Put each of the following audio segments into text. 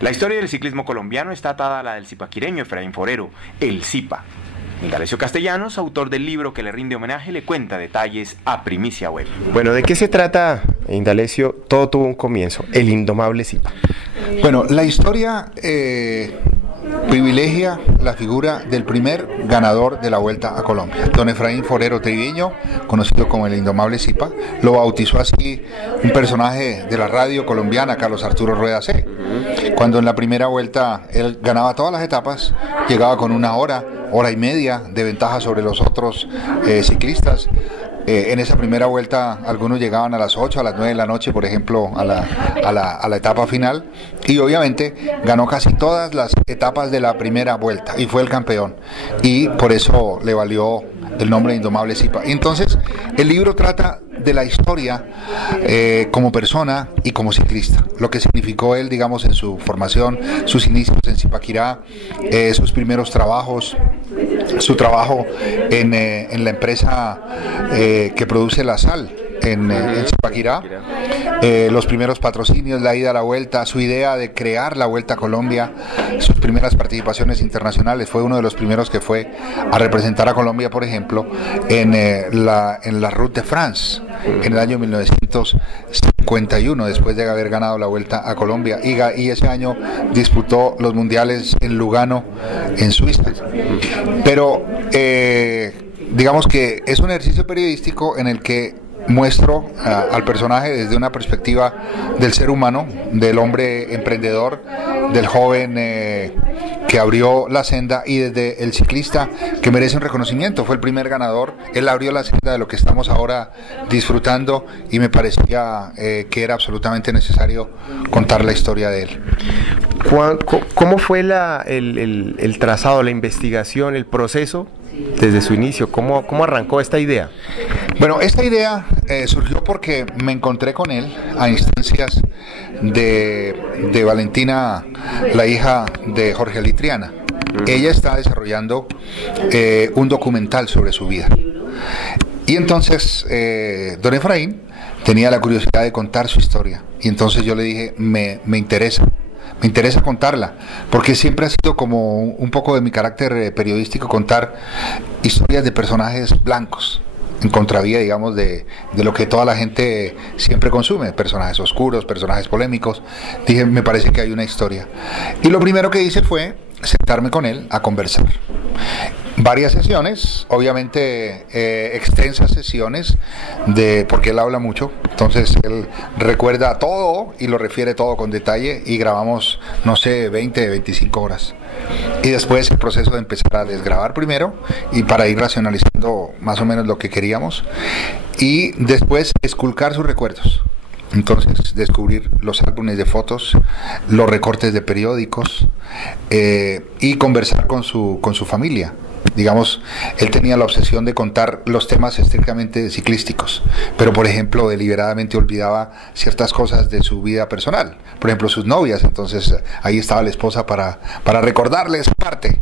La historia del ciclismo colombiano está atada a la del zipaquireño Efraín Forero, el Zipa. Indalecio Castellanos, autor del libro que le rinde homenaje, le cuenta detalles a Primicia Web. Bueno, ¿de qué se trata, Indalecio? Todo tuvo un comienzo, el indomable Zipa. Bueno, la historia privilegia la figura del primer ganador de la Vuelta a Colombia, don Efraín Forero Triviño, conocido como el indomable Zipa. Lo bautizó así un personaje de la radio colombiana, Carlos Arturo Rueda C. Cuando en la primera vuelta él ganaba todas las etapas, llegaba con una hora y media de ventaja sobre los otros ciclistas. En esa primera vuelta algunos llegaban a las 8, a las 9 de la noche, por ejemplo, a la etapa final, y obviamente ganó casi todas las etapas de la primera vuelta y fue el campeón, y por eso le valió el nombre de Indomable Zipa. Entonces el libro trata de la historia como persona y como ciclista, lo que significó él, digamos, en su formación, sus inicios en Zipaquirá, sus primeros trabajos, su trabajo en la empresa que produce la sal en Zipaquirá, los primeros patrocinios, la ida a la Vuelta, su idea de crear la Vuelta a Colombia, sus primeras participaciones internacionales. Fue uno de los primeros que fue a representar a Colombia, por ejemplo, en la Route de France en el año 1951, después de haber ganado la Vuelta a Colombia, y ese año disputó los mundiales en Lugano, en Suiza. Pero digamos que es un ejercicio periodístico en el que muestro al personaje desde una perspectiva del ser humano, del hombre emprendedor, del joven que abrió la senda, y desde el ciclista que merece un reconocimiento. Fue el primer ganador, él abrió la senda de lo que estamos ahora disfrutando, y me parecía que era absolutamente necesario contar la historia de él. ¿Cómo fue el trazado, la investigación, el proceso desde su inicio? ¿Cómo arrancó esta idea? Bueno, esta idea surgió porque me encontré con él a instancias de Valentina, la hija de Jorge Litriana. Ella está desarrollando un documental sobre su vida. Y entonces don Efraín tenía la curiosidad de contar su historia. Y entonces yo le dije, me interesa contarla, porque siempre ha sido como un poco de mi carácter periodístico contar historias de personajes blancos, en contravía, digamos, de lo que toda la gente siempre consume, personajes oscuros, personajes polémicos. Dije, me parece que hay una historia. Y lo primero que hice fue sentarme con él a conversar. Varias sesiones, obviamente extensas sesiones, porque él habla mucho, entonces él recuerda todo y lo refiere todo con detalle, y grabamos, no sé, 20, 25 horas. Y después el proceso de empezar a desgrabar primero, y para ir racionalizando más o menos lo que queríamos, y después esculcar sus recuerdos. Entonces descubrir los álbumes de fotos, los recortes de periódicos, y conversar con su familia. Digamos, él tenía la obsesión de contar los temas estrictamente ciclísticos, pero por ejemplo deliberadamente olvidaba ciertas cosas de su vida personal, por ejemplo sus novias. Entonces ahí estaba la esposa para recordarle esa parte.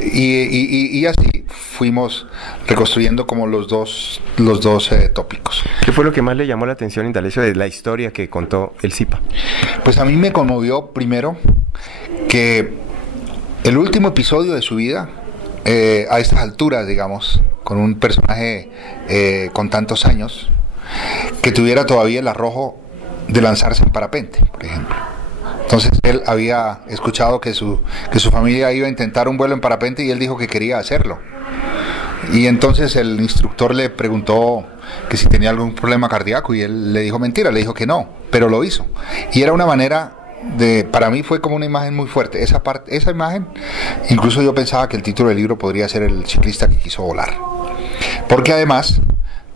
Y así fuimos reconstruyendo como los dos tópicos. ¿Qué fue lo que más le llamó la atención, Indalecio, de la historia que contó el Zipa? Pues a mí me conmovió primero que el último episodio de su vida, a estas alturas, digamos, con un personaje con tantos años, que tuviera todavía el arrojo de lanzarse en parapente, por ejemplo. Entonces él había escuchado que su familia iba a intentar un vuelo en parapente, y él dijo que quería hacerlo. Y entonces el instructor le preguntó que si tenía algún problema cardíaco, y él le dijo mentira, le dijo que no, pero lo hizo. Y era una manera para mí fue como una imagen muy fuerte. Esa imagen, incluso yo pensaba que el título del libro podría ser El ciclista que quiso volar, porque además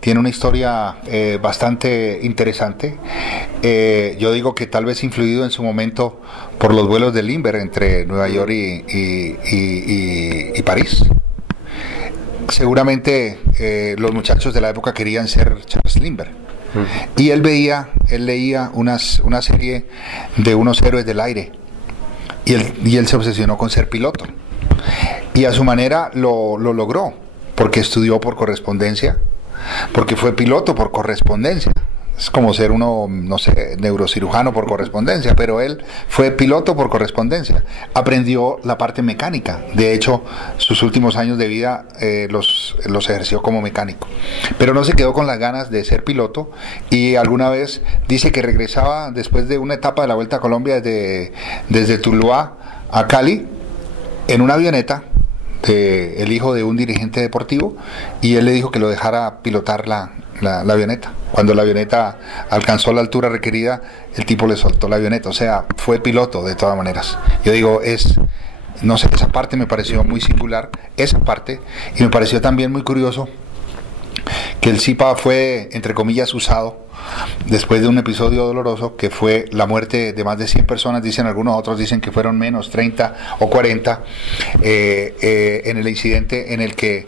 tiene una historia bastante interesante. Yo digo que tal vez influido en su momento por los vuelos de Lindbergh entre Nueva York y París. Seguramente los muchachos de la época querían ser Charles Lindbergh. Y él leía una serie de unos héroes del aire, y él se obsesionó con ser piloto, y a su manera lo logró, porque estudió por correspondencia, porque fue piloto por correspondencia. Es como ser uno, no sé, neurocirujano por correspondencia, pero él fue piloto por correspondencia. Aprendió la parte mecánica. De hecho, sus últimos años de vida los ejerció como mecánico. Pero no se quedó con las ganas de ser piloto y alguna vez dice que regresaba después de una etapa de la Vuelta a Colombia desde Tuluá a Cali en una avioneta el hijo de un dirigente deportivo, y él le dijo que lo dejara pilotar la avioneta. Cuando la avioneta alcanzó la altura requerida, el tipo le soltó la avioneta. O sea, fue piloto de todas maneras. Yo digo, no sé, esa parte me pareció muy singular, esa parte, y me pareció también muy curioso que el Zipa fue, entre comillas, usado después de un episodio doloroso que fue la muerte de más de 100 personas, dicen algunos, otros dicen que fueron menos, 30 o 40, en el incidente en el que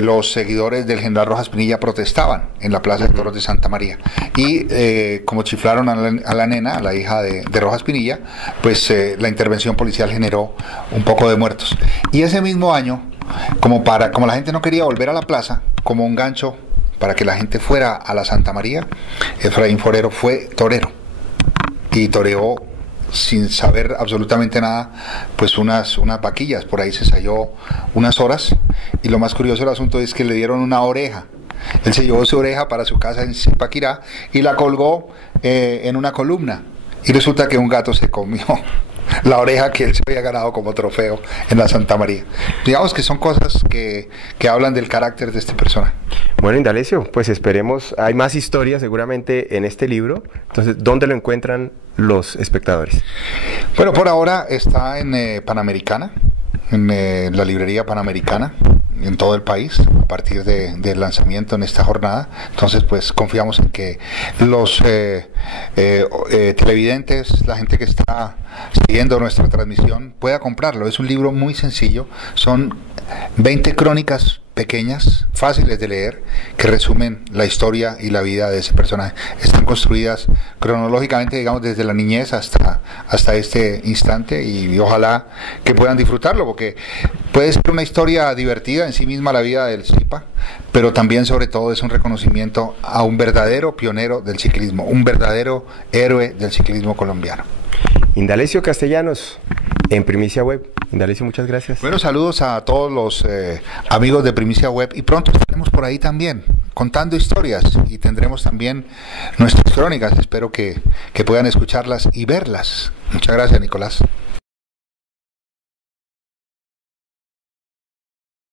los seguidores del general Rojas Pinilla protestaban en la Plaza de Toros de Santa María. Y como chiflaron a la nena, a la hija de Rojas Pinilla, pues la intervención policial generó un poco de muertos. Y ese mismo año, como la gente no quería volver a la plaza, como un gancho para que la gente fuera a la Santa María, Efraín Forero fue torero y toreó sin saber absolutamente nada, pues unas vaquillas. Por ahí se ensayó unas horas, y lo más curioso del asunto es que le dieron una oreja. Él se llevó su oreja para su casa en Zipaquirá y la colgó en una columna, y resulta que un gato se comió la oreja que él se había ganado como trofeo en la Santa María. Digamos que son cosas que hablan del carácter de este personaje. Bueno, Indalecio, pues esperemos, hay más historias seguramente en este libro. Entonces, ¿dónde lo encuentran los espectadores? Bueno, por ahora está en Panamericana, en la librería Panamericana, en todo el país, a partir del lanzamiento en esta jornada. Entonces, pues confiamos en que los televidentes, la gente que está siguiendo nuestra transmisión, pueda comprarlo. Es un libro muy sencillo, son 20 crónicas pequeñas, fáciles de leer, que resumen la historia y la vida de ese personaje. Están construidas cronológicamente, digamos, desde la niñez hasta este instante, y ojalá que puedan disfrutarlo, porque puede ser una historia divertida en sí misma la vida del Zipa, pero también, sobre todo, es un reconocimiento a un verdadero pionero del ciclismo, un verdadero héroe del ciclismo colombiano. Indalecio Castellanos, en Primicia Web. Indalecio, muchas gracias. Bueno, saludos a todos los amigos de Primicia Web, y pronto estaremos por ahí también contando historias, y tendremos también nuestras crónicas. Espero que puedan escucharlas y verlas. Muchas gracias, Nicolás.